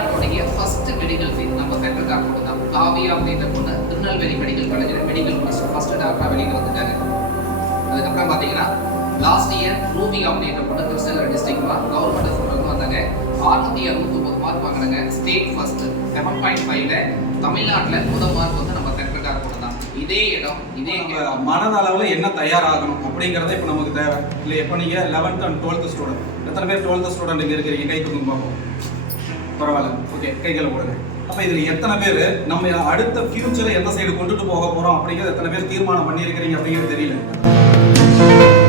தமிழ்நாட்டுடைய first medical field நம்ம central doctor தான். காவியா அப்படின்ற பொண்ணு திருநெல்வேலி மெடிக்கல் காலேஜில் மெடிக்கல் முடிச்சு ஃபர்ஸ்ட் டாக்டராக வெளியில் வந்துட்டாங்க. அதுக்கப்புறம் பார்த்தீங்கன்னா லாஸ்ட் இயர் ரூபி அப்படின்ற பொண்ணு கிருஷ்ணகிரி டிஸ்ட்ரிக்ட்ல கவர்மெண்ட் ஸ்கூலுக்கு வந்தாங்க. 669 மார்க் வாங்கினாங்க. ஸ்டேட் ஃபர்ஸ்ட் 7.5ல தமிழ்நாட்டில் முதல் மார்க் வந்து நம்ம சென்ட்ரல் டாக்டர் தான். இதே இடம் இதே மனதளவில் என்ன தயாராகணும் அப்படிங்கிறத இப்போ நமக்கு தேவை இல்லை. எப்போ நீங்கள் 11th and 12th ஸ்டூடெண்ட், எத்தனை பேர் 12th ஸ்டூடெண்ட் இங்கே இருக்கிறீங்க? கை தூக்கி பார்ப்போம். பரவாயில்ல, ஓகே, கைகளை போடுங்க. அப்போ இதில் எத்தனை பேர் நம்ம அடுத்த ஃபியூச்சரை எந்த சைடு கொண்டுட்டு போக போகிறோம் அப்படிங்கிறது எத்தனை பேர் தீர்மானம் பண்ணியிருக்கிறீங்க அப்படிங்கிறது தெரியல.